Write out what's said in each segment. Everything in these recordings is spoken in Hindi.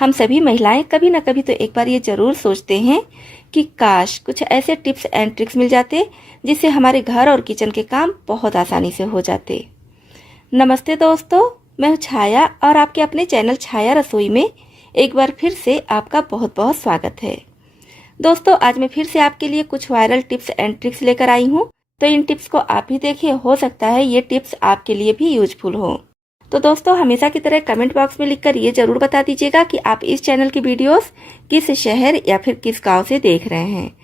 हम सभी महिलाएं कभी ना कभी तो एक बार ये जरूर सोचते हैं कि काश कुछ ऐसे टिप्स एंड ट्रिक्स मिल जाते जिससे हमारे घर और किचन के काम बहुत आसानी से हो जाते। नमस्ते दोस्तों, मैं हूँ छाया और आपके अपने चैनल छाया रसोई में एक बार फिर से आपका बहुत बहुत स्वागत है। दोस्तों, आज मैं फिर से आपके लिए कुछ वायरल टिप्स एंड ट्रिक्स लेकर आई हूँ, तो इन टिप्स को आप भी देखिए, हो सकता है ये टिप्स आपके लिए भी यूजफुल हो। तो दोस्तों, हमेशा की तरह कमेंट बॉक्स में लिखकर ये जरूर बता दीजिएगा कि आप इस चैनल की वीडियोस किस शहर या फिर किस गांव से देख रहे हैं।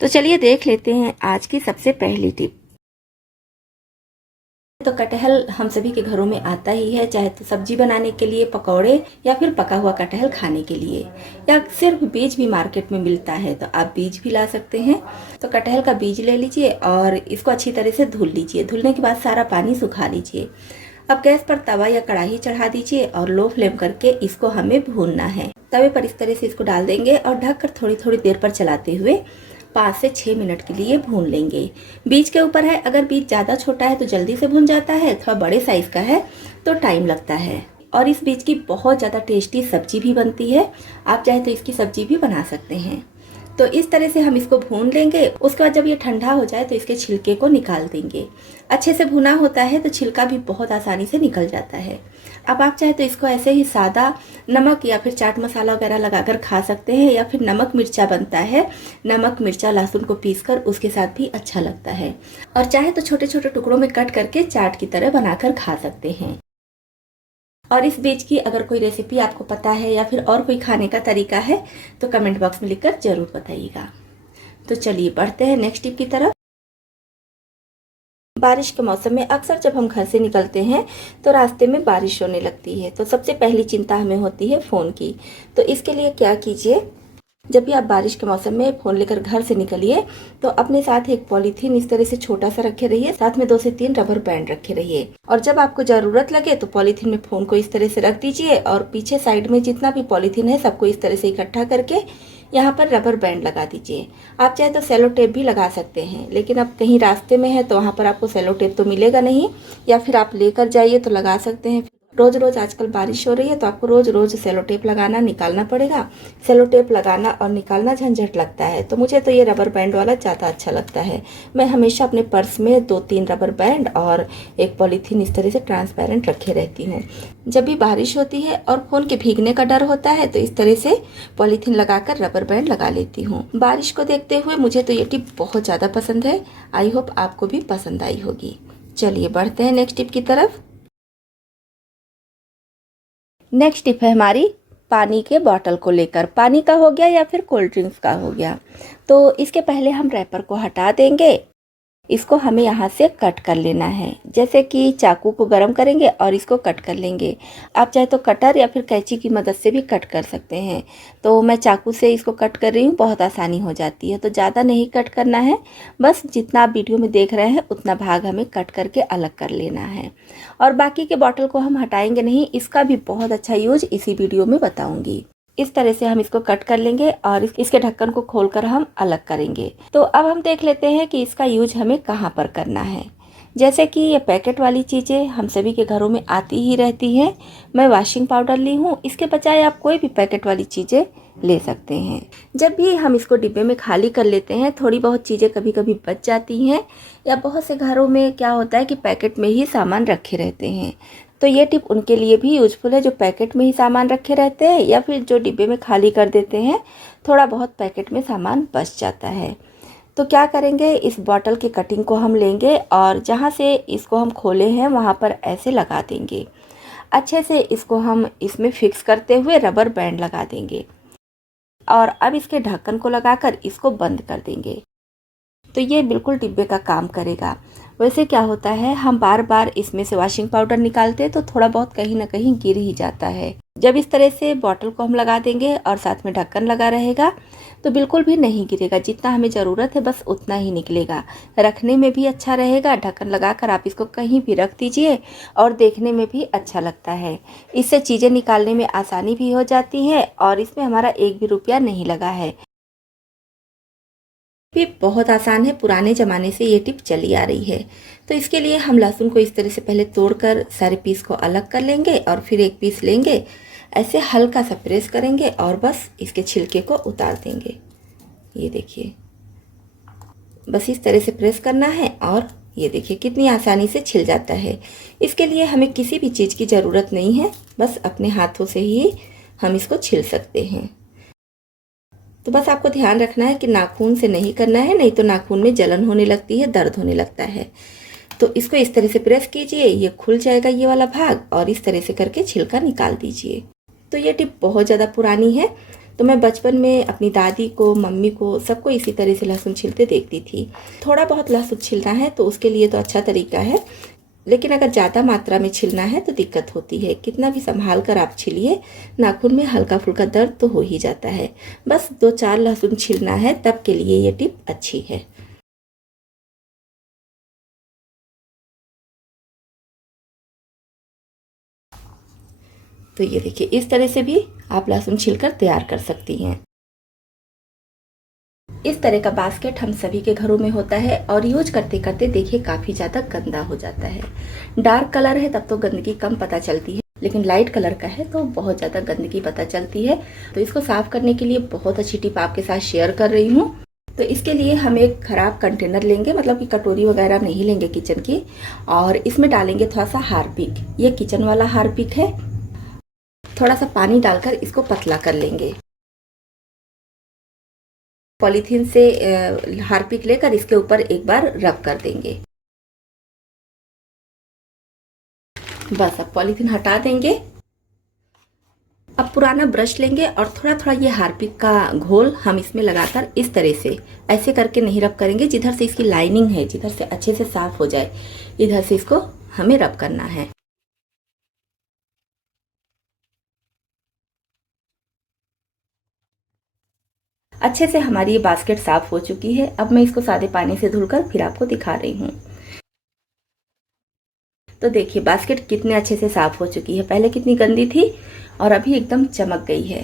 तो चलिए देख लेते हैं आज की सबसे पहली टिप। तो कटहल हम सभी के घरों में आता ही है, चाहे तो सब्जी बनाने के लिए, पकौड़े, या फिर पका हुआ कटहल खाने के लिए, या सिर्फ बीज भी मार्केट में मिलता है तो आप बीज भी ला सकते हैं। तो कटहल का बीज ले लीजिए और इसको अच्छी तरह से धुल लीजिए। धुलने के बाद सारा पानी सुखा लीजिए। अब गैस पर तवा या कढ़ाई चढ़ा दीजिए और लो फ्लेम करके इसको हमें भूनना है। तवे पर इस तरह से इसको डाल देंगे और ढककर थोड़ी थोड़ी देर पर चलाते हुए 5 से 6 मिनट के लिए भून लेंगे। बीज के ऊपर है, अगर बीज ज़्यादा छोटा है तो जल्दी से भून जाता है, थोड़ा बड़े साइज का है तो टाइम लगता है। और इस बीज की बहुत ज़्यादा टेस्टी सब्जी भी बनती है, आप चाहे तो इसकी सब्जी भी बना सकते हैं। तो इस तरह से हम इसको भून लेंगे। उसके बाद जब ये ठंडा हो जाए तो इसके छिलके को निकाल देंगे। अच्छे से भुना होता है तो छिलका भी बहुत आसानी से निकल जाता है। अब आप चाहे तो इसको ऐसे ही सादा नमक या फिर चाट मसाला वगैरह लगाकर खा सकते हैं, या फिर नमक मिर्चा बनता है, नमक मिर्चा लहसुन को पीसकर उसके साथ भी अच्छा लगता है। और चाहे तो छोटे छोटे टुकड़ों में कट करके चाट की तरह बनाकर खा सकते हैं। और इस बीज की अगर कोई रेसिपी आपको पता है या फिर और कोई खाने का तरीका है तो कमेंट बॉक्स में लिखकर जरूर बताइएगा। तो चलिए बढ़ते हैं नेक्स्ट टिप की तरफ। बारिश के मौसम में अक्सर जब हम घर से निकलते हैं तो रास्ते में बारिश होने लगती है, तो सबसे पहली चिंता हमें होती है फ़ोन की। तो इसके लिए क्या कीजिए, जब भी आप बारिश के मौसम में फ़ोन लेकर घर से निकलिए तो अपने साथ एक पॉलीथीन इस तरह से छोटा सा रखे रहिए, साथ में 2 से 3 रबर बैंड रखे रहिए। और जब आपको ज़रूरत लगे तो पॉलीथीन में फ़ोन को इस तरह से रख दीजिए और पीछे साइड में जितना भी पॉलीथीन है सबको इस तरह से इकट्ठा करके यहाँ पर रबर बैंड लगा दीजिए। आप चाहे तो सेलो टेप भी लगा सकते हैं, लेकिन अब कहीं रास्ते में है तो वहाँ पर आपको सेलो टेप तो मिलेगा नहीं, या फिर आप लेकर जाइए तो लगा सकते हैं। रोज़ रोज़ आजकल बारिश हो रही है तो आपको रोज़ रोज़ सेलो टेप लगाना निकालना पड़ेगा। सेलो टेप लगाना और निकालना झंझट लगता है, तो मुझे तो ये रबर बैंड वाला ज़्यादा अच्छा लगता है। मैं हमेशा अपने पर्स में 2-3 रबर बैंड और एक पॉलीथीन इस तरह से ट्रांसपेरेंट रखे रहती हूँ। जब भी बारिश होती है और फ़ोन के भीगने का डर होता है तो इस तरह से पॉलीथीन लगाकर रबर बैंड लगा लेती हूँ। बारिश को देखते हुए मुझे तो ये टिप बहुत ज़्यादा पसंद है। आई होप आपको भी पसंद आई होगी। चलिए बढ़ते हैं नेक्स्ट टिप की तरफ। नेक्स्ट टिप है हमारी पानी के बॉटल को लेकर। पानी का हो गया या फिर कोल्ड ड्रिंक्स का हो गया, तो इसके पहले हम रैपर को हटा देंगे। इसको हमें यहाँ से कट कर लेना है, जैसे कि चाकू को गरम करेंगे और इसको कट कर लेंगे। आप चाहे तो कटर या फिर कैंची की मदद से भी कट कर सकते हैं। तो मैं चाकू से इसको कट कर रही हूँ, बहुत आसानी हो जाती है। तो ज़्यादा नहीं कट करना है, बस जितना आप वीडियो में देख रहे हैं उतना भाग हमें कट करके अलग कर लेना है। और बाकी के बॉटल को हम हटाएंगे नहीं, इसका भी बहुत अच्छा यूज इसी वीडियो में बताऊँगी। इस तरह से हम इसको कट कर लेंगे और इसके ढक्कन को खोलकर हम अलग करेंगे। तो अब हम देख लेते हैं कि इसका यूज हमें कहाँ पर करना है। जैसे कि ये पैकेट वाली चीज़ें हम सभी के घरों में आती ही रहती हैं। मैं वॉशिंग पाउडर ली हूँ, इसके बजाय आप कोई भी पैकेट वाली चीज़ें ले सकते हैं। जब भी हम इसको डिब्बे में खाली कर लेते हैं, थोड़ी बहुत चीज़ें कभी कभी बच जाती हैं, या बहुत से घरों में क्या होता है कि पैकेट में ही सामान रखे रहते हैं। तो ये टिप उनके लिए भी यूजफुल है जो पैकेट में ही सामान रखे रहते हैं, या फिर जो डिब्बे में खाली कर देते हैं, थोड़ा बहुत पैकेट में सामान बच जाता है। तो क्या करेंगे, इस बॉटल की कटिंग को हम लेंगे और जहाँ से इसको हम खोले हैं वहाँ पर ऐसे लगा देंगे। अच्छे से इसको हम इसमें फिक्स करते हुए रबर बैंड लगा देंगे और अब इसके ढक्कन को लगाकर इसको बंद कर देंगे। तो ये बिल्कुल डिब्बे का काम करेगा। वैसे क्या होता है, हम बार बार इसमें से वॉशिंग पाउडर निकालते तो थोड़ा बहुत कहीं ना कहीं गिर ही जाता है। जब इस तरह से बॉटल को हम लगा देंगे और साथ में ढक्कन लगा रहेगा तो बिल्कुल भी नहीं गिरेगा। जितना हमें ज़रूरत है बस उतना ही निकलेगा। रखने में भी अच्छा रहेगा। ढक्कन लगाकर आप इसको कहीं भी रख दीजिए और देखने में भी अच्छा लगता है। इससे चीज़ें निकालने में आसानी भी हो जाती है और इसमें हमारा 1 भी रुपया नहीं लगा है। भी बहुत आसान है, पुराने ज़माने से ये टिप चली आ रही है। तो इसके लिए हम लहसुन को इस तरह से पहले तोड़कर सारे पीस को अलग कर लेंगे और फिर एक पीस लेंगे, ऐसे हल्का सा प्रेस करेंगे और बस इसके छिलके को उतार देंगे। ये देखिए, बस इस तरह से प्रेस करना है और ये देखिए कितनी आसानी से छिल जाता है। इसके लिए हमें किसी भी चीज़ की ज़रूरत नहीं है, बस अपने हाथों से ही हम इसको छिल सकते हैं। तो बस आपको ध्यान रखना है कि नाखून से नहीं करना है, नहीं तो नाखून में जलन होने लगती है, दर्द होने लगता है। तो इसको इस तरह से प्रेस कीजिए, ये खुल जाएगा ये वाला भाग, और इस तरह से करके छिलका निकाल दीजिए। तो ये टिप बहुत ज़्यादा पुरानी है। तो मैं बचपन में अपनी दादी को, मम्मी को, सबको इसी तरह से लहसुन छिलते देखती थी। थोड़ा बहुत लहसुन छिलना है तो उसके लिए तो अच्छा तरीका है, लेकिन अगर ज़्यादा मात्रा में छिलना है तो दिक्कत होती है। कितना भी संभाल कर आप छिलिए, नाखून में हल्का फुल्का दर्द तो हो ही जाता है। बस 2-4 लहसुन छिलना है, तब के लिए ये टिप अच्छी है। तो ये देखिए, इस तरह से भी आप लहसुन छिलकर तैयार कर सकती हैं। इस तरह का बास्केट हम सभी के घरों में होता है और यूज करते करते देखिए काफ़ी ज़्यादा गंदा हो जाता है। डार्क कलर है तब तो गंदगी कम पता चलती है, लेकिन लाइट कलर का है तो बहुत ज़्यादा गंदगी पता चलती है। तो इसको साफ करने के लिए बहुत अच्छी टिप आपके साथ शेयर कर रही हूँ। तो इसके लिए हम एक खराब कंटेनर लेंगे, मतलब कि कटोरी वगैरह नहीं लेंगे किचन की, और इसमें डालेंगे थोड़ा सा हार्पिक। ये किचन वाला हार्पिक है। थोड़ा सा पानी डालकर इसको पतला कर लेंगे। पॉलीथीन से हार्पिक लेकर इसके ऊपर एक बार रब कर देंगे। बस अब पॉलीथीन हटा देंगे। अब पुराना ब्रश लेंगे और थोड़ा थोड़ा ये हार्पिक का घोल हम इसमें लगाकर इस तरह से ऐसे करके नहीं रब करेंगे, जिधर से इसकी लाइनिंग है, जिधर से अच्छे से साफ हो जाए, इधर से इसको हमें रब करना है। अच्छे से हमारी ये बास्केट साफ हो चुकी है। अब मैं इसको सादे पानी से धुलकर फिर आपको दिखा रही हूँ। तो देखिए बास्केट कितने अच्छे से साफ हो चुकी है। पहले कितनी गंदी थी और अभी एकदम चमक गई है।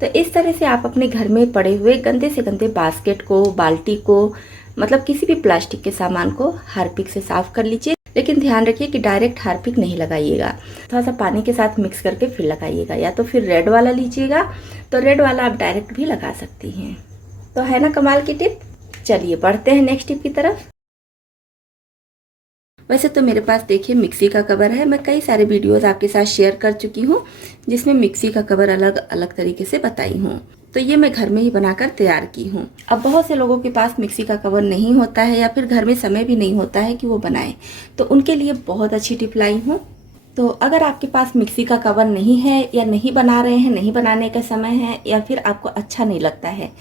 तो इस तरह से आप अपने घर में पड़े हुए गंदे से गंदे बास्केट को, बाल्टी को, मतलब किसी भी प्लास्टिक के सामान को हार्पिक से साफ कर लीजिए। लेकिन ध्यान रखिए कि डायरेक्ट हार्पिक नहीं लगाइएगा, थोड़ा सा पानी के साथ मिक्स करके फिर लगाइएगा, या तो फिर रेड वाला लीजिएगा। तो रेड वाला आप डायरेक्ट भी लगा सकती हैं। तो है ना कमाल की टिप। चलिए बढ़ते हैं नेक्स्ट टिप की तरफ। वैसे तो मेरे पास देखिए मिक्सी का कवर है। मैं कई सारे वीडियोस आपके साथ शेयर कर चुकी हूँ जिसमें मिक्सी का कवर अलग अलग तरीके से बताई हूँ। तो ये मैं घर में ही बनाकर तैयार की हूँ। अब बहुत से लोगों के पास मिक्सी का कवर नहीं होता है, या फिर घर में समय भी नहीं होता है कि वो बनाएं, तो उनके लिए बहुत अच्छी टिप लाई हूँ। तो अगर आपके पास मिक्सी का कवर नहीं है, या नहीं बना रहे हैं, नहीं बनाने का समय है, या फिर आपको अच्छा नहीं लगता है,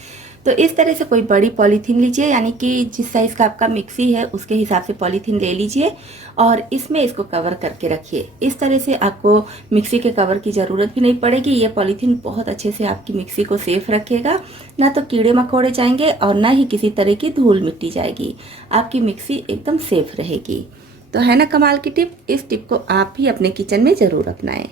तो इस तरह से कोई बड़ी पॉलीथीन लीजिए, यानी कि जिस साइज़ का आपका मिक्सी है उसके हिसाब से पॉलीथीन ले लीजिए और इसमें इसको कवर करके रखिए। इस तरह से आपको मिक्सी के कवर की ज़रूरत भी नहीं पड़ेगी। ये पॉलीथीन बहुत अच्छे से आपकी मिक्सी को सेफ रखेगा, ना तो कीड़े मकोड़े जाएंगे और ना ही किसी तरह की धूल मिट्टी जाएगी। आपकी मिक्सी एकदम सेफ रहेगी। तो है ना कमाल की टिप। इस टिप को आप भी अपने किचन में ज़रूर अपनाएं।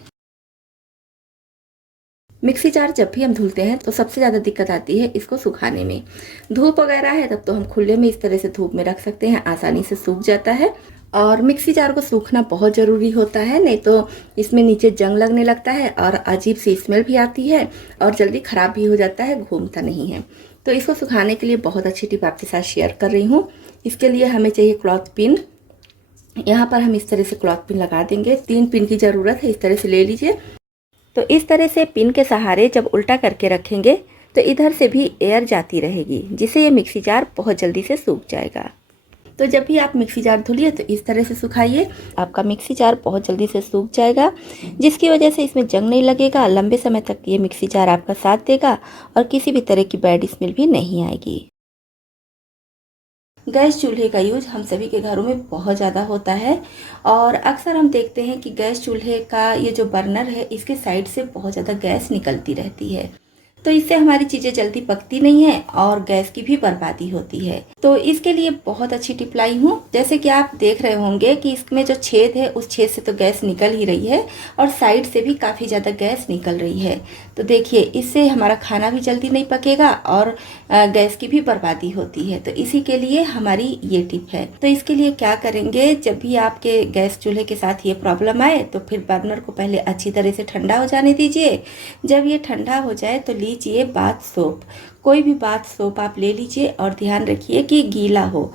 मिक्सी जार जब भी हम धुलते हैं तो सबसे ज़्यादा दिक्कत आती है इसको सुखाने में। धूप वगैरह है तब तो हम खुले में इस तरह से धूप में रख सकते हैं, आसानी से सूख जाता है। और मिक्सी जार को सूखना बहुत ज़रूरी होता है, नहीं तो इसमें नीचे जंग लगने लगता है और अजीब सी स्मेल भी आती है और जल्दी ख़राब भी हो जाता है, घूमता नहीं है। तो इसको सुखाने के लिए बहुत अच्छी टिप आपके साथ शेयर कर रही हूँ। इसके लिए हमें चाहिए क्लॉथ पिन। यहाँ पर हम इस तरह से क्लॉथ पिन लगा देंगे। 3 पिन की ज़रूरत है, इस तरह से ले लीजिए। तो इस तरह से पिन के सहारे जब उल्टा करके रखेंगे तो इधर से भी एयर जाती रहेगी, जिससे ये मिक्सी जार बहुत जल्दी से सूख जाएगा। तो जब भी आप मिक्सी जार धुलिए तो इस तरह से सुखाइए, आपका मिक्सी जार बहुत जल्दी से सूख जाएगा, जिसकी वजह से इसमें जंग नहीं लगेगा। लंबे समय तक ये मिक्सी जार आपका साथ देगा और किसी भी तरह की बैड स्मेल भी नहीं आएगी। गैस चूल्हे का यूज हम सभी के घरों में बहुत ज़्यादा होता है और अक्सर हम देखते हैं कि गैस चूल्हे का ये जो बर्नर है इसके साइड से बहुत ज़्यादा गैस निकलती रहती है। तो इससे हमारी चीज़ें जल्दी पकती नहीं है और गैस की भी बर्बादी होती है। तो इसके लिए बहुत अच्छी टिप लाई हूँ। जैसे कि आप देख रहे होंगे कि इसमें जो छेद है उस छेद से तो गैस निकल ही रही है और साइड से भी काफ़ी ज़्यादा गैस निकल रही है। तो देखिए, इससे हमारा खाना भी जल्दी नहीं पकेगा और गैस की भी बर्बादी होती है। तो इसी के लिए हमारी ये टिप है। तो इसके लिए क्या करेंगे, जब भी आपके गैस चूल्हे के साथ ये प्रॉब्लम आए तो फिर बर्नर को पहले अच्छी तरह से ठंडा हो जाने दीजिए। जब ये ठंडा हो जाए तो लीजिए बाथ सोप, कोई भी बाथ सोप आप ले लीजिए और ध्यान रखिए कि गीला हो।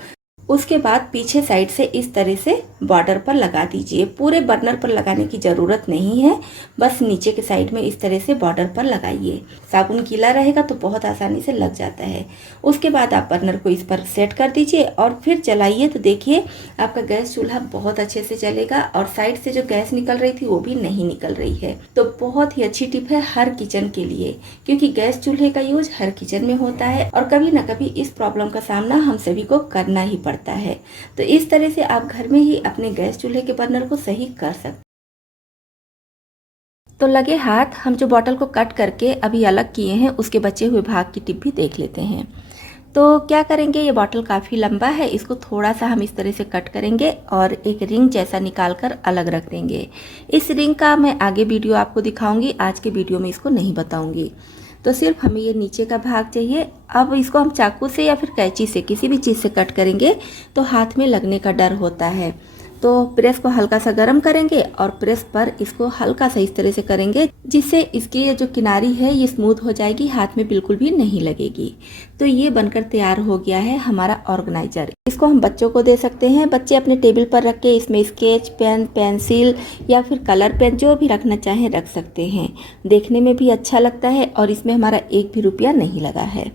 उसके बाद पीछे साइड से इस तरह से बॉर्डर पर लगा दीजिए। पूरे बर्नर पर लगाने की ज़रूरत नहीं है, बस नीचे के साइड में इस तरह से बॉर्डर पर लगाइए। साबुन गीला रहेगा तो बहुत आसानी से लग जाता है। उसके बाद आप बर्नर को इस पर सेट कर दीजिए और फिर जलाइए। तो देखिए, आपका गैस चूल्हा बहुत अच्छे से चलेगा और साइड से जो गैस निकल रही थी वो भी नहीं निकल रही है। तो बहुत ही अच्छी टिप है हर किचन के लिए, क्योंकि गैस चूल्हे का यूज हर किचन में होता है और कभी ना कभी इस प्रॉब्लम का सामना हम सभी को करना ही पड़ता है। तो इस तरह से आप घर में ही अपने गैस चूल्हे के बर्नर को सही कर सकते। तो लगे हाथ हम जो बॉटल को कट करके अभी अलग किए हैं उसके बचे हुए भाग की टिप भी देख लेते हैं। तो क्या करेंगे, ये बॉटल काफ़ी लंबा है, इसको थोड़ा सा हम इस तरह से कट करेंगे और एक रिंग जैसा निकाल कर अलग रख देंगे। इस रिंग का मैं आगे वीडियो आपको दिखाऊंगी, आज के वीडियो में इसको नहीं बताऊंगी। तो सिर्फ हमें ये नीचे का भाग चाहिए। अब इसको हम चाकू से या फिर कैंची से किसी भी चीज़ से कट करेंगे तो हाथ में लगने का डर होता है। तो प्रेस को हल्का सा गर्म करेंगे और प्रेस पर इसको हल्का सा इस तरह से करेंगे जिससे इसकी जो किनारी है ये स्मूथ हो जाएगी, हाथ में बिल्कुल भी नहीं लगेगी। तो ये बनकर तैयार हो गया है हमारा ऑर्गेनाइजर। इसको हम बच्चों को दे सकते हैं। बच्चे अपने टेबल पर रख के इसमें स्केच पेन, पेंसिल या फिर कलर पेन जो भी रखना चाहें रख सकते हैं। देखने में भी अच्छा लगता है और इसमें हमारा एक भी रुपया नहीं लगा है।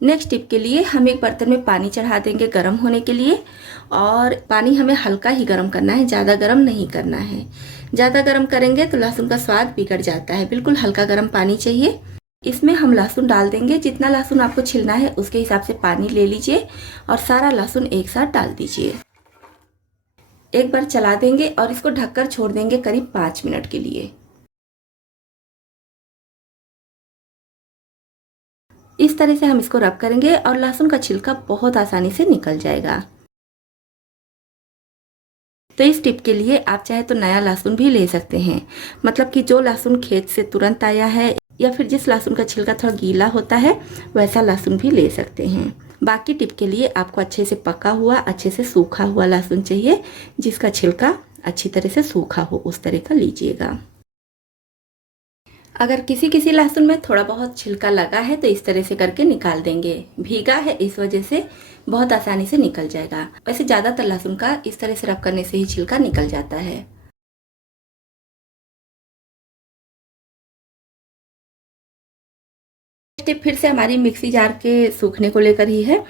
नेक्स्ट टिप के लिए हम एक बर्तन में पानी चढ़ा देंगे गर्म होने के लिए, और पानी हमें हल्का ही गर्म करना है, ज़्यादा गर्म नहीं करना है। ज़्यादा गर्म करेंगे तो लहसुन का स्वाद बिगड़ जाता है। बिल्कुल हल्का गर्म पानी चाहिए। इसमें हम लहसुन डाल देंगे। जितना लहसुन आपको छिलना है उसके हिसाब से पानी ले लीजिए और सारा लहसुन एक साथ डाल दीजिए। एक बार चला देंगे और इसको ढककर छोड़ देंगे करीब 5 मिनट के लिए। इस तरह से हम इसको रब करेंगे और लहसुन का छिलका बहुत आसानी से निकल जाएगा। तो इस टिप के लिए आप चाहे तो नया लहसुन भी ले सकते हैं, मतलब कि जो लहसुन खेत से तुरंत आया है या फिर जिस लहसुन का छिलका थोड़ा गीला होता है वैसा लहसुन भी ले सकते हैं। बाकी टिप के लिए आपको अच्छे से पका हुआ, अच्छे से सूखा हुआ लहसुन चाहिए, जिसका छिलका अच्छी तरह से सूखा हो, उस तरह का लीजिएगा। अगर किसी किसी लहसुन में थोड़ा बहुत छिलका लगा है तो इस तरह से करके निकाल देंगे। भीगा है इस वजह से बहुत आसानी से निकल जाएगा। वैसे ज़्यादातर लहसुन का इस तरह से रब करने से ही छिलका निकल जाता है। टिप फिर से हमारी मिक्सी जार के सूखने को लेकर ही है।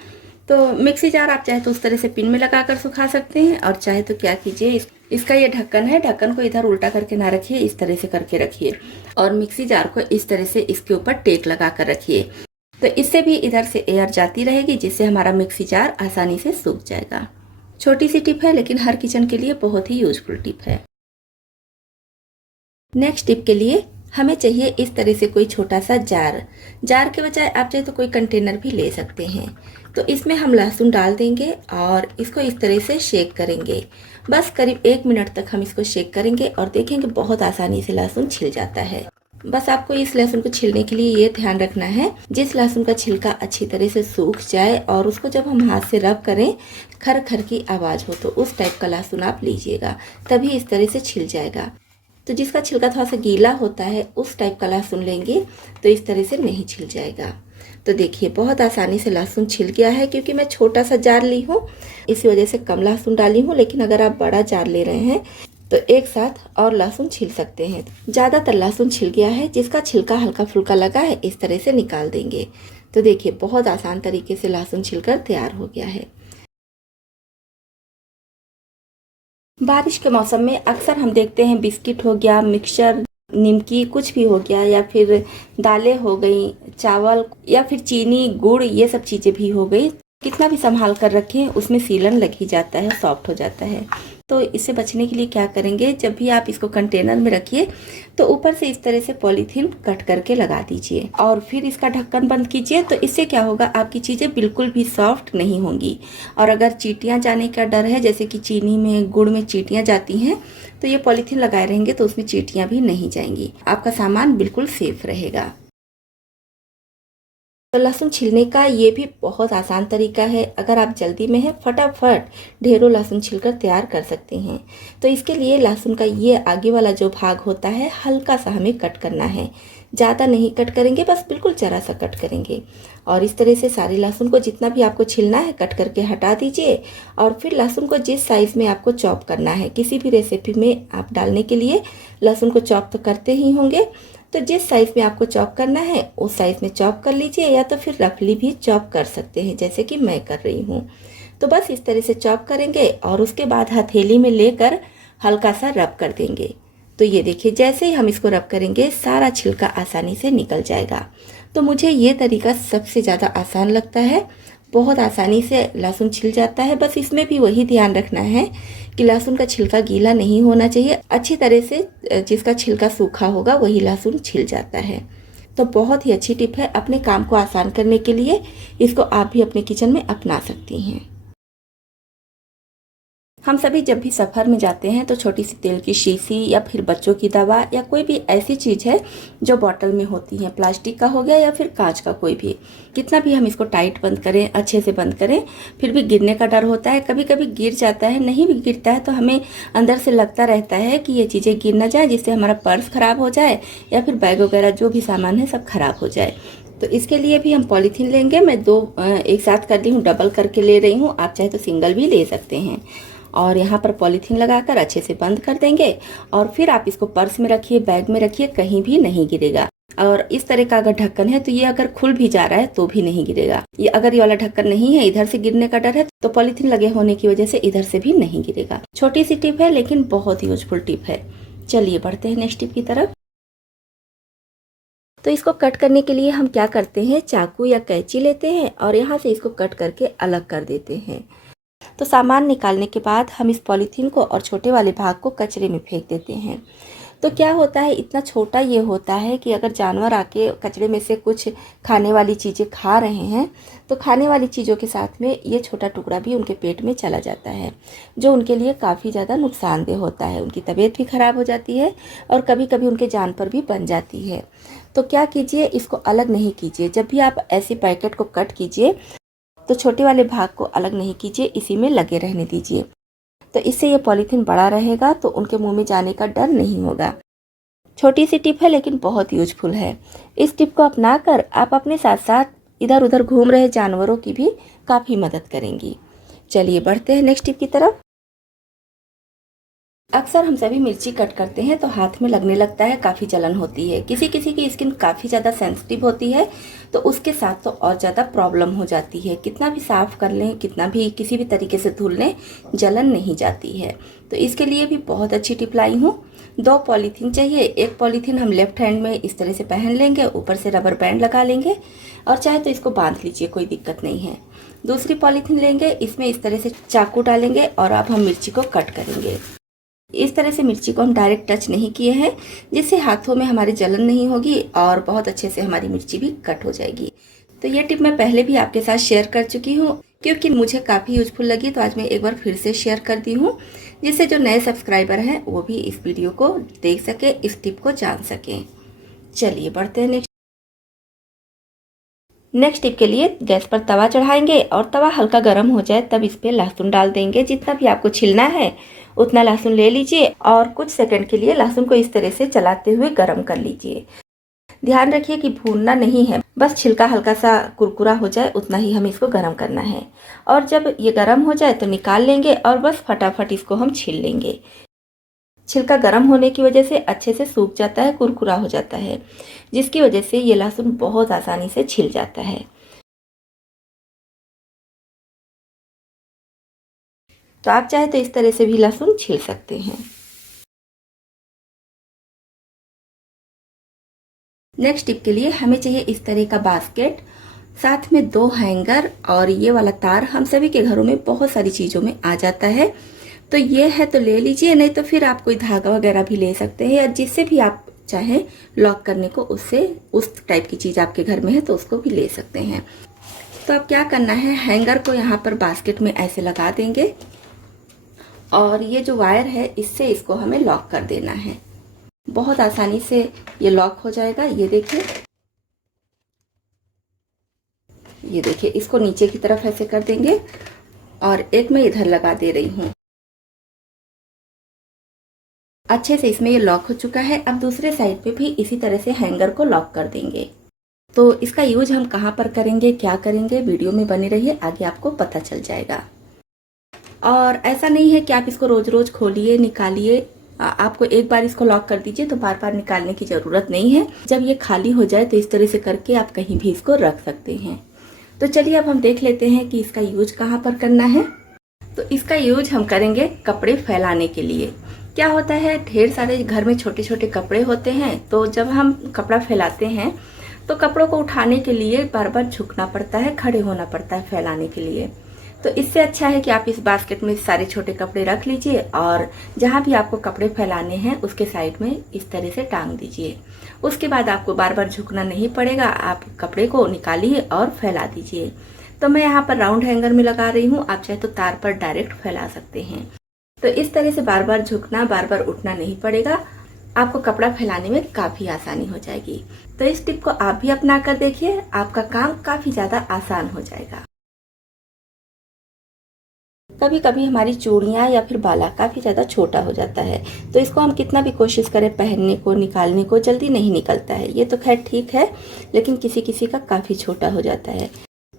तो मिक्सी जार आप चाहे तो उस तरह से पिन में लगाकर सुखा सकते हैं और चाहे तो क्या कीजिए, इसका ये ढक्कन है, ढक्कन को इधर उल्टा करके ना रखिए, इस तरह से करके रखिए और मिक्सी जार को इस तरह से इसके ऊपर टेक लगा कर रखिए। तो इससे भी इधर से एयर जाती रहेगी, जिससे हमारा मिक्सी जार आसानी से सूख जाएगा। छोटी सी टिप है लेकिन हर किचन के लिए बहुत ही यूजफुल टिप है। नेक्स्ट टिप के लिए हमें चाहिए इस तरह से कोई छोटा सा जार के बजाय आप चाहे तो कोई कंटेनर भी ले सकते हैं। तो इसमें हम लहसुन डाल देंगे और इसको इस तरह से शेक करेंगे। बस करीब 1 मिनट तक हम इसको शेक करेंगे और देखेंगे बहुत आसानी से लहसुन छिल जाता है। बस आपको इस लहसुन को छिलने के लिए ये ध्यान रखना है, जिस लहसुन का छिलका अच्छी तरह से सूख जाए और उसको जब हम हाथ से रब करें खर खर की आवाज़ हो, तो उस टाइप का लहसुन आप लीजिएगा, तभी इस तरह से छिल जाएगा। तो जिसका छिलका थोड़ा सा गीला होता है उस टाइप का लहसुन लेंगे तो इस तरह से नहीं छिल जाएगा। तो देखिए बहुत आसानी से लहसुन छिल गया है। क्योंकि मैं छोटा सा जार ली हूँ इसी वजह से कम लहसुन डाली हूँ, लेकिन अगर आप बड़ा जार ले रहे हैं तो एक साथ और लहसुन छिल सकते हैं। ज़्यादातर लहसुन छिल गया है, जिसका छिलका हल्का फुल्का लगा है इस तरह से निकाल देंगे। तो देखिए बहुत आसान तरीके से लहसुन छिलकर तैयार हो गया है। बारिश के मौसम में अक्सर हम देखते हैं बिस्किट हो गया, मिक्सचर, निमकी कुछ भी हो गया, या फिर दालें हो गई, चावल या फिर चीनी, गुड़, ये सब चीज़ें भी हो गई, कितना भी संभाल कर रखें उसमें सीलन लग ही जाता है, सॉफ्ट हो जाता है। तो इससे बचने के लिए क्या करेंगे, जब भी आप इसको कंटेनर में रखिए तो ऊपर से इस तरह से पॉलीथीन कट करके लगा दीजिए और फिर इसका ढक्कन बंद कीजिए। तो इससे क्या होगा, आपकी चीज़ें बिल्कुल भी सॉफ्ट नहीं होंगी। और अगर चींटियाँ जाने का डर है, जैसे कि चीनी में, गुड़ में चींटियाँ जाती हैं, तो ये पॉलीथीन लगाए रहेंगे तो उसमें चींटियाँ भी नहीं जाएंगी, आपका सामान बिल्कुल सेफ रहेगा। तो लहसुन छीलने का ये भी बहुत आसान तरीका है। अगर आप जल्दी में हैं, फटाफट ढेरों लहसुन छीलकर तैयार कर सकते हैं। तो इसके लिए लहसुन का ये आगे वाला जो भाग होता है, हल्का सा हमें कट करना है। ज़्यादा नहीं कट करेंगे, बस बिल्कुल ज़रा सा कट करेंगे। और इस तरह से सारे लहसुन को जितना भी आपको छीलना है कट करके हटा दीजिए। और फिर लहसुन को जिस साइज़ में आपको चॉप करना है, किसी भी रेसिपी में आप डालने के लिए लहसुन को चॉप तो करते ही होंगे, तो जिस साइज़ में आपको चॉप करना है उस साइज़ में चॉप कर लीजिए, या तो फिर रफली भी चॉप कर सकते हैं जैसे कि मैं कर रही हूँ। तो बस इस तरह से चॉप करेंगे और उसके बाद हथेली में लेकर हल्का सा रब कर देंगे। तो ये देखिए, जैसे ही हम इसको रब करेंगे सारा छिलका आसानी से निकल जाएगा। तो मुझे ये तरीका सबसे ज़्यादा आसान लगता है, बहुत आसानी से लहसुन छिल जाता है। बस इसमें भी वही ध्यान रखना है कि लहसुन का छिलका गीला नहीं होना चाहिए, अच्छी तरह से जिसका छिलका सूखा होगा वही लहसुन छिल जाता है। तो बहुत ही अच्छी टिप है, अपने काम को आसान करने के लिए इसको आप भी अपने किचन में अपना सकती हैं। हम सभी जब भी सफ़र में जाते हैं तो छोटी सी तेल की शीशी या फिर बच्चों की दवा या कोई भी ऐसी चीज़ है जो बॉटल में होती है, प्लास्टिक का हो गया या फिर कांच का, कोई भी, कितना भी हम इसको टाइट बंद करें, अच्छे से बंद करें, फिर भी गिरने का डर होता है। कभी कभी गिर जाता है, नहीं भी गिरता है तो हमें अंदर से लगता रहता है कि ये चीज़ें गिर ना जाए, जिससे हमारा पर्स ख़राब हो जाए या फिर बैग वगैरह जो भी सामान है सब खराब हो जाए। तो इसके लिए भी हम पॉलीथीन लेंगे। मैं दो एक साथ कर दी हूँ, डबल करके ले रही हूँ, आप चाहे तो सिंगल भी ले सकते हैं। और यहाँ पर पॉलीथीन लगाकर अच्छे से बंद कर देंगे और फिर आप इसको पर्स में रखिए, बैग में रखिए, कहीं भी नहीं गिरेगा। और इस तरह का अगर ढक्कन है तो ये अगर खुल भी जा रहा है तो भी नहीं गिरेगा। ये अगर ये वाला ढक्कन नहीं है, इधर से गिरने का डर है, तो पॉलीथीन लगे होने की वजह से इधर से भी नहीं गिरेगा। छोटी सी टिप है लेकिन बहुत ही यूजफुल टिप है। चलिए बढ़ते हैं नेक्स्ट टिप की तरफ। तो इसको कट करने के लिए हम क्या करते हैं, चाकू या कैंची लेते हैं और यहाँ से इसको कट करके अलग कर देते हैं। तो सामान निकालने के बाद हम इस पॉलीथीन को और छोटे वाले भाग को कचरे में फेंक देते हैं। तो क्या होता है, इतना छोटा ये होता है कि अगर जानवर आके कचरे में से कुछ खाने वाली चीज़ें खा रहे हैं तो खाने वाली चीज़ों के साथ में ये छोटा टुकड़ा भी उनके पेट में चला जाता है, जो उनके लिए काफ़ी ज़्यादा नुकसानदेह होता है। उनकी तबीयत भी ख़राब हो जाती है और कभी कभी उनके जान पर भी बन जाती है। तो क्या कीजिए, इसको अलग नहीं कीजिए। जब भी आप ऐसी पैकेट को कट कीजिए तो छोटे वाले भाग को अलग नहीं कीजिए, इसी में लगे रहने दीजिए। तो इससे ये पॉलीथीन बड़ा रहेगा तो उनके मुंह में जाने का डर नहीं होगा। छोटी सी टिप है लेकिन बहुत यूजफुल है। इस टिप को अपनाकर आप अपने साथ साथ इधर उधर घूम रहे जानवरों की भी काफ़ी मदद करेंगी। चलिए बढ़ते हैं नेक्स्ट टिप की तरफ। अक्सर हम सभी मिर्ची कट करते हैं तो हाथ में लगने लगता है, काफ़ी जलन होती है। किसी किसी की स्किन काफ़ी ज़्यादा सेंसिटिव होती है तो उसके साथ तो और ज़्यादा प्रॉब्लम हो जाती है। कितना भी साफ़ कर लें, कितना भी किसी भी तरीके से धुल लें, जलन नहीं जाती है। तो इसके लिए भी बहुत अच्छी टिप लाई हूँ। 2 पॉलीथीन चाहिए। एक पॉलीथीन हम लेफ्ट हैंड में इस तरह से पहन लेंगे, ऊपर से रबर बैंड लगा लेंगे और चाहे तो इसको बांध लीजिए, कोई दिक्कत नहीं है। दूसरी पॉलीथीन लेंगे, इसमें इस तरह से चाकू डालेंगे और अब हम मिर्ची को कट करेंगे। इस तरह से मिर्ची को हम डायरेक्ट टच नहीं किए हैं, जिससे हाथों में हमारी जलन नहीं होगी और बहुत अच्छे से हमारी मिर्ची भी कट हो जाएगी। तो ये टिप मैं पहले भी आपके साथ शेयर कर चुकी हूँ, क्योंकि मुझे काफ़ी यूजफुल लगी, तो आज मैं एक बार फिर से शेयर कर दी हूँ, जिससे जो नए सब्सक्राइबर हैं वो भी इस वीडियो को देख सके, इस टिप को जान सकें। चलिए बढ़ते हैं नेक्स्ट टिप के लिए गैस पर तवा चढ़ाएंगे और तवा हल्का गर्म हो जाए तब इस पर लहसुन डाल देंगे। जितना भी आपको छिलना है उतना लहसुन ले लीजिए और कुछ सेकंड के लिए लहसुन को इस तरह से चलाते हुए गर्म कर लीजिए। ध्यान रखिए कि भूनना नहीं है, बस छिलका हल्का सा कुरकुरा हो जाए उतना ही हमें इसको गर्म करना है। और जब ये गर्म हो जाए तो निकाल लेंगे और बस फटाफट इसको हम छील लेंगे। छिलका गर्म होने की वजह से अच्छे से सूख जाता है, कुरकुरा हो जाता है, जिसकी वजह से ये लहसुन बहुत आसानी से छिल जाता है। तो आप चाहे तो इस तरह से भी लहसुन छील सकते हैं। नेक्स्ट टिप के लिए हमें चाहिए इस तरह का बास्केट, साथ में 2 हैंगर और ये वाला तार हम सभी के घरों में बहुत सारी चीज़ों में आ जाता है। तो ये है तो ले लीजिए, नहीं तो फिर आप कोई धागा वगैरह भी ले सकते हैं, या जिससे भी आप चाहे लॉक करने को, उससे उस टाइप की चीज़ आपके घर में है तो उसको भी ले सकते हैं। तो अब क्या करना है, हैंगर को यहाँ पर बास्केट में ऐसे लगा देंगे और ये जो वायर है इससे इसको हमें लॉक कर देना है। बहुत आसानी से ये लॉक हो जाएगा। ये देखिए इसको नीचे की तरफ ऐसे कर देंगे और एक मैं इधर लगा दे रही हूँ। अच्छे से इसमें ये लॉक हो चुका है। अब दूसरे साइड पे भी इसी तरह से हैंगर को लॉक कर देंगे। तो इसका यूज हम कहाँ पर करेंगे, क्या करेंगे, वीडियो में बने रहिए, आगे आपको पता चल जाएगा। और ऐसा नहीं है कि आप इसको रोज रोज खोलिए निकालिए, आपको एक बार इसको लॉक कर दीजिए तो बार बार निकालने की ज़रूरत नहीं है। जब ये खाली हो जाए तो इस तरह से करके आप कहीं भी इसको रख सकते हैं। तो चलिए अब हम देख लेते हैं कि इसका यूज कहाँ पर करना है। तो इसका यूज हम करेंगे कपड़े फैलाने के लिए। क्या होता है, ढेर सारे घर में छोटे छोटे कपड़े होते हैं, तो जब हम कपड़ा फैलाते हैं तो कपड़ों को उठाने के लिए बार बार झुकना पड़ता है, खड़े होना पड़ता है फैलाने के लिए। तो इससे अच्छा है कि आप इस बास्केट में सारे छोटे कपड़े रख लीजिए और जहाँ भी आपको कपड़े फैलाने हैं उसके साइड में इस तरह से टांग दीजिए। उसके बाद आपको बार बार झुकना नहीं पड़ेगा, आप कपड़े को निकालिए और फैला दीजिए। तो मैं यहाँ पर राउंड हैंगर में लगा रही हूँ, आप चाहे तो तार पर डायरेक्ट फैला सकते हैं। तो इस तरह से बार बार झुकना, बार बार उठना नहीं पड़ेगा, आपको कपड़ा फैलाने में काफी आसानी हो जाएगी। तो इस टिप को आप भी अपना कर देखिए, आपका काम काफी ज्यादा आसान हो जाएगा। कभी कभी हमारी चूड़ियाँ या फिर बाला काफ़ी ज़्यादा छोटा हो जाता है, तो इसको हम कितना भी कोशिश करें पहनने को, निकालने को, जल्दी नहीं निकलता है। ये तो खैर ठीक है, लेकिन किसी किसी का काफ़ी छोटा हो जाता है।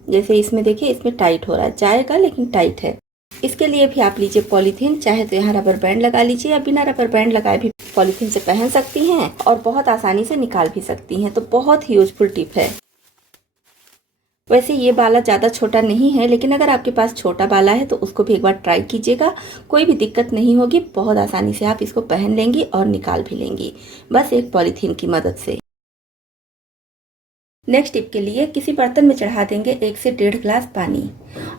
जैसे इसमें देखिए, इसमें टाइट हो रहा है, जाएगा लेकिन टाइट है। इसके लिए भी आप लीजिए पॉलीथीन, चाहे तो यहाँ रबर बैंड लगा लीजिए, या बिना रबर बैंड लगाए भी पॉलीथीन से पहन सकती हैं और बहुत आसानी से निकाल भी सकती हैं। तो बहुत ही यूजफुल टिप है। वैसे ये बाला ज़्यादा छोटा नहीं है, लेकिन अगर आपके पास छोटा बाला है तो उसको भी एक बार ट्राई कीजिएगा, कोई भी दिक्कत नहीं होगी। बहुत आसानी से आप इसको पहन लेंगी और निकाल भी लेंगी, बस एक पॉलीथीन की मदद से। नेक्स्ट टिप के लिए किसी बर्तन में चढ़ा देंगे 1 से 1.5 गिलास पानी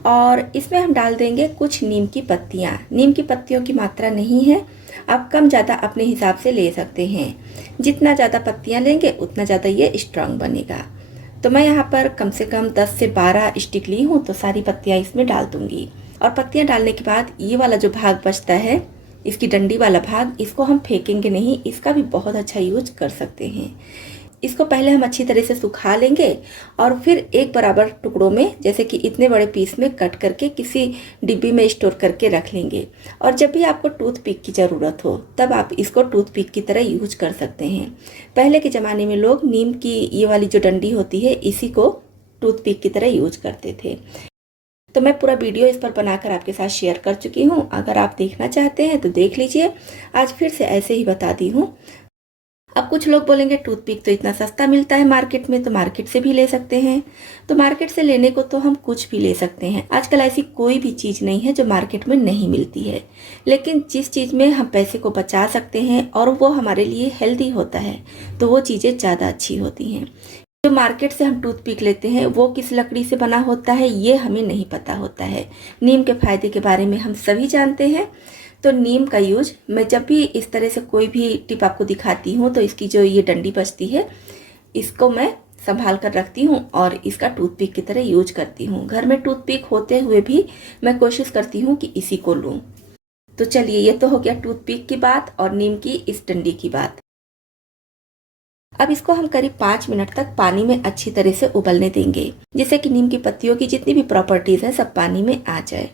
और इसमें हम डाल देंगे कुछ नीम की पत्तियाँ। नीम की पत्तियों की मात्रा नहीं है, आप कम ज़्यादा अपने हिसाब से ले सकते हैं। जितना ज़्यादा पत्तियाँ लेंगे उतना ज़्यादा ये स्ट्रांग बनेगा। तो मैं यहाँ पर कम से कम 10 से 12 स्टिक ली हूँ, तो सारी पत्तियाँ इसमें डाल दूंगी। और पत्तियाँ डालने के बाद ये वाला जो भाग बचता है, इसकी डंडी वाला भाग, इसको हम फेंकेंगे नहीं, इसका भी बहुत अच्छा यूज कर सकते हैं। इसको पहले हम अच्छी तरह से सुखा लेंगे और फिर एक बराबर टुकड़ों में, जैसे कि इतने बड़े पीस में कट करके किसी डिब्बी में स्टोर करके रख लेंगे। और जब भी आपको टूथपिक की ज़रूरत हो तब आप इसको टूथपिक की तरह यूज कर सकते हैं। पहले के ज़माने में लोग नीम की ये वाली जो डंडी होती है इसी को टूथपिक की तरह यूज करते थे। तो मैं पूरा वीडियो इस पर बनाकर आपके साथ शेयर कर चुकी हूँ, अगर आप देखना चाहते हैं तो देख लीजिए। आज फिर से ऐसे ही बता दी हूँ। अब कुछ लोग बोलेंगे टूथपिक तो इतना सस्ता मिलता है मार्केट में, तो मार्केट से भी ले सकते हैं। तो मार्केट से लेने को तो हम कुछ भी ले सकते हैं, आजकल ऐसी कोई भी चीज़ नहीं है जो मार्केट में नहीं मिलती है। लेकिन जिस चीज़ में हम पैसे को बचा सकते हैं और वो हमारे लिए हेल्दी होता है, तो वो चीज़ें ज़्यादा अच्छी होती हैं। जो मार्केट से हम टूथपिक लेते हैं वो किस लकड़ी से बना होता है ये हमें नहीं पता होता है। नीम के फायदे के बारे में हम सभी जानते हैं। तो नीम का यूज मैं जब भी इस तरह से कोई भी टिप आपको दिखाती हूँ तो इसकी जो ये डंडी बचती है इसको मैं संभाल कर रखती हूँ और इसका टूथपिक की तरह यूज करती हूँ। घर में टूथपिक होते हुए भी मैं कोशिश करती हूँ कि इसी को लूँ। तो चलिए, ये तो हो गया टूथपिक की बात और नीम की इस डंडी की बात। अब इसको हम करीब 5 मिनट तक पानी में अच्छी तरह से उबलने देंगे, जिससे कि नीम की पत्तियों की जितनी भी प्रॉपर्टीज है सब पानी में आ जाए।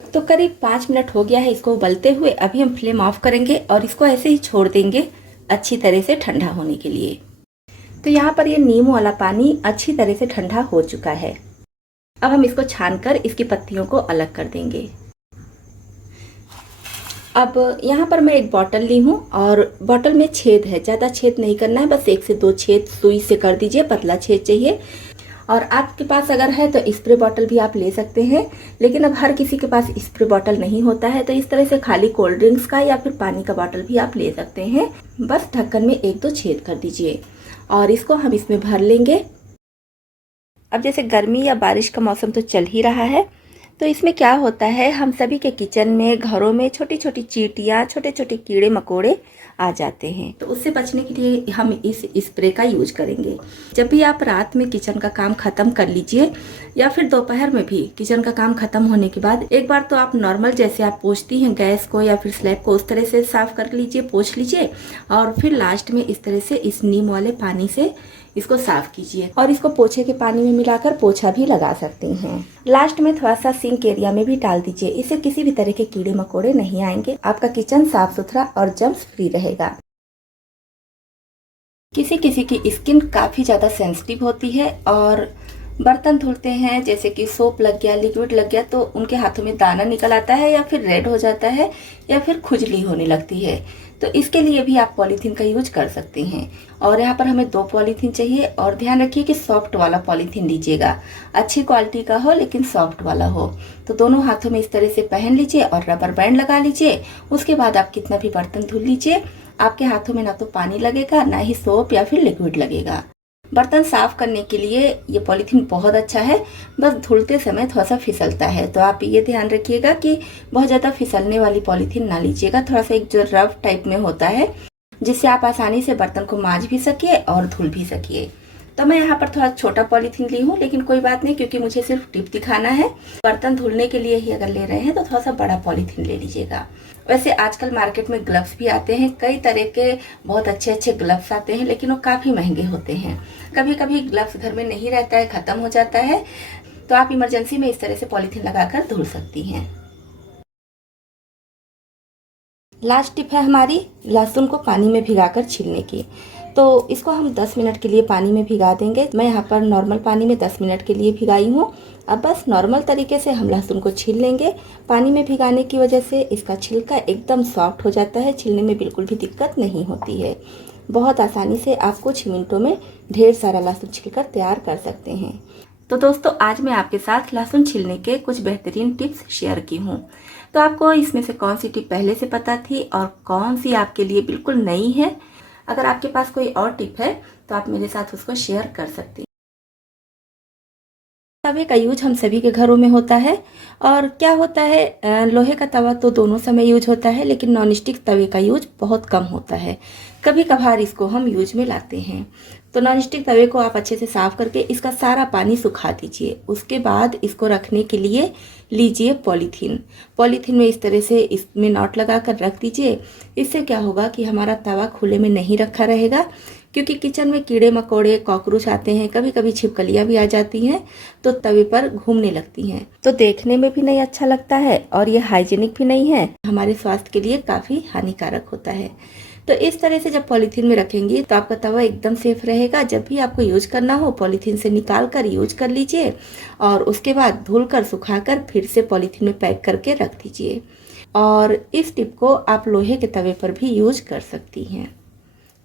तो करीब 5 मिनट हो गया है इसको उबलते हुए। अभी हम फ्लेम ऑफ करेंगे और इसको ऐसे ही छोड़ देंगे अच्छी तरह से ठंडा होने के लिए। तो यहाँ पर ये नीम वाला पानी अच्छी तरह से ठंडा हो चुका है। अब हम इसको छानकर इसकी पत्तियों को अलग कर देंगे। अब यहाँ पर मैं एक बॉटल ली हूँ और बॉटल में छेद है, ज़्यादा छेद नहीं करना है, बस 1 से 2 छेद सुई से कर दीजिए, पतला छेद चाहिए। और आपके पास अगर है तो स्प्रे बॉटल भी आप ले सकते हैं, लेकिन अब हर किसी के पास स्प्रे बॉटल नहीं होता है, तो इस तरह से खाली कोल्ड ड्रिंक्स का या फिर पानी का बॉटल भी आप ले सकते हैं। बस ढक्कन में 1-2 छेद कर दीजिए और इसको हम इसमें भर लेंगे। अब जैसे गर्मी या बारिश का मौसम तो चल ही रहा है, तो इसमें क्या होता है, हम सभी के किचन में, घरों में छोटी छोटी चींटियाँ, छोटे छोटे कीड़े मकोड़े आ जाते हैं। तो उससे बचने के लिए हम इस स्प्रे का यूज करेंगे। जब भी आप रात में किचन का काम खत्म कर लीजिए या फिर दोपहर में भी किचन का काम खत्म होने के बाद एक बार तो आप नॉर्मल जैसे आप पोंछती हैं गैस को या फिर स्लैब को, उस तरह से साफ कर लीजिए, पोंछ लीजिए और फिर लास्ट में इस तरह से इस नीम वाले पानी से इसको साफ कीजिए और इसको पोछे के पानी में मिलाकर पोछा भी लगा सकती हैं। लास्ट में थोड़ा सा सिंक एरिया में भी डाल दीजिए, इससे किसी भी तरह के कीड़े मकोड़े नहीं आएंगे, आपका किचन साफ सुथरा और जर्म्स फ्री रहेगा। किसी किसी की स्किन काफ़ी ज़्यादा सेंसिटिव होती है और बर्तन धुलते हैं जैसे कि सोप लग गया, लिक्विड लग गया, तो उनके हाथों में दाना निकल आता है या फिर रेड हो जाता है या फिर खुजली होने लगती है। तो इसके लिए भी आप पॉलीथीन का यूज कर सकती हैं। और यहाँ पर हमें 2 पॉलीथीन चाहिए और ध्यान रखिए कि सॉफ्ट वाला पॉलीथीन लीजिएगा, अच्छी क्वालिटी का हो लेकिन सॉफ्ट वाला हो। तो दोनों हाथों में इस तरह से पहन लीजिए और रबर बैंड लगा लीजिए। उसके बाद आप कितना भी बर्तन धुल लीजिए, आपके हाथों में ना तो पानी लगेगा ना ही सोप या फिर लिक्विड लगेगा। बर्तन साफ करने के लिए ये पॉलीथीन बहुत अच्छा है, बस धुलते समय थोड़ा सा फिसलता है, तो आप ये ध्यान रखिएगा कि बहुत ज़्यादा फिसलने वाली पॉलीथीन ना लीजिएगा। थोड़ा सा एक जो रफ टाइप में होता है जिससे आप आसानी से बर्तन को मांज भी सकिए और धुल भी सकिए। तो मैं यहाँ पर थोड़ा छोटा पॉलीथीन ली हूँ, लेकिन कोई बात नहीं क्योंकि मुझे सिर्फ टिप दिखाना है। बर्तन धुलने के लिए ही अगर ले रहे हैं तो थोड़ा सा बड़ा पॉलीथीन ले लीजिएगा। वैसे आजकल मार्केट में ग्लव्स भी आते हैं, कई तरह के बहुत अच्छे अच्छे ग्लव्स आते हैं, लेकिन वो काफ़ी महंगे होते हैं। कभी कभी ग्लव्स घर में नहीं रहता है, ख़त्म हो जाता है, तो आप इमरजेंसी में इस तरह से पॉलीथीन लगाकर धुल सकती हैं। लास्ट टिप है हमारी लहसुन को पानी में भिगाकर छीलने की। तो इसको हम 10 मिनट के लिए पानी में भिगा देंगे। मैं यहाँ पर नॉर्मल पानी में 10 मिनट के लिए भिगाई हूँ। अब बस नॉर्मल तरीके से हम लहसुन को छील लेंगे। पानी में भिगाने की वजह से इसका छिलका एकदम सॉफ्ट हो जाता है, छीलने में बिल्कुल भी दिक्कत नहीं होती है। बहुत आसानी से आप कुछ मिनटों में ढेर सारा लहसुन छीलकर तैयार कर सकते हैं। तो दोस्तों, आज मैं आपके साथ लहसुन छीलने के कुछ बेहतरीन टिप्स शेयर की हूँ। तो आपको इसमें से कौन सी टिप पहले से पता थी और कौन सी आपके लिए बिल्कुल नई है? अगर आपके पास कोई और टिप है तो आप मेरे साथ उसको शेयर कर सकती हैं। तवे का यूज हम सभी के घरों में होता है और क्या होता है, लोहे का तवा तो दोनों समय यूज होता है, लेकिन नॉन स्टिक तवे का यूज बहुत कम होता है। कभी कभार इसको हम यूज में लाते हैं। तो नॉन स्टिक तवे को आप अच्छे से साफ करके इसका सारा पानी सुखा दीजिए। उसके बाद इसको रखने के लिए लीजिए पॉलीथीन। पॉलीथीन में इस तरह से इसमें नॉट लगा कर रख दीजिए। इससे क्या होगा कि हमारा तवा खुले में नहीं रखा रहेगा, क्योंकि किचन में कीड़े मकोड़े, कॉकरोच आते हैं, कभी कभी छिपकलियाँ भी आ जाती हैं तो तवे पर घूमने लगती हैं। तो देखने में भी नहीं अच्छा लगता है और ये हाइजीनिक भी नहीं है, हमारे स्वास्थ्य के लिए काफ़ी हानिकारक होता है। तो इस तरह से जब पॉलीथीन में रखेंगी तो आपका तवा एकदम सेफ रहेगा। जब भी आपको यूज करना हो पॉलीथीन से निकाल कर यूज कर लीजिए और उसके बाद धुल कर सुखा कर फिर से पॉलीथीन में पैक करके रख दीजिए। और इस टिप को आप लोहे के तवे पर भी यूज कर सकती हैं।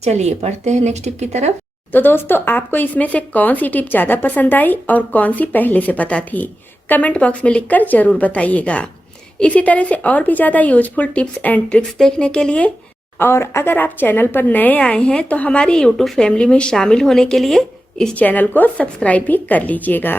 चलिए बढ़ते हैं नेक्स्ट टिप की तरफ। तो दोस्तों, आपको इसमें से कौन सी टिप ज़्यादा पसंद आई और कौन सी पहले से पता थी, कमेंट बॉक्स में लिखकर ज़रूर बताइएगा। इसी तरह से और भी ज़्यादा यूजफुल टिप्स एंड ट्रिक्स देखने के लिए, और अगर आप चैनल पर नए आए हैं तो हमारी यूट्यूब फैमिली में शामिल होने के लिए इस चैनल को सब्सक्राइब भी कर लीजिएगा।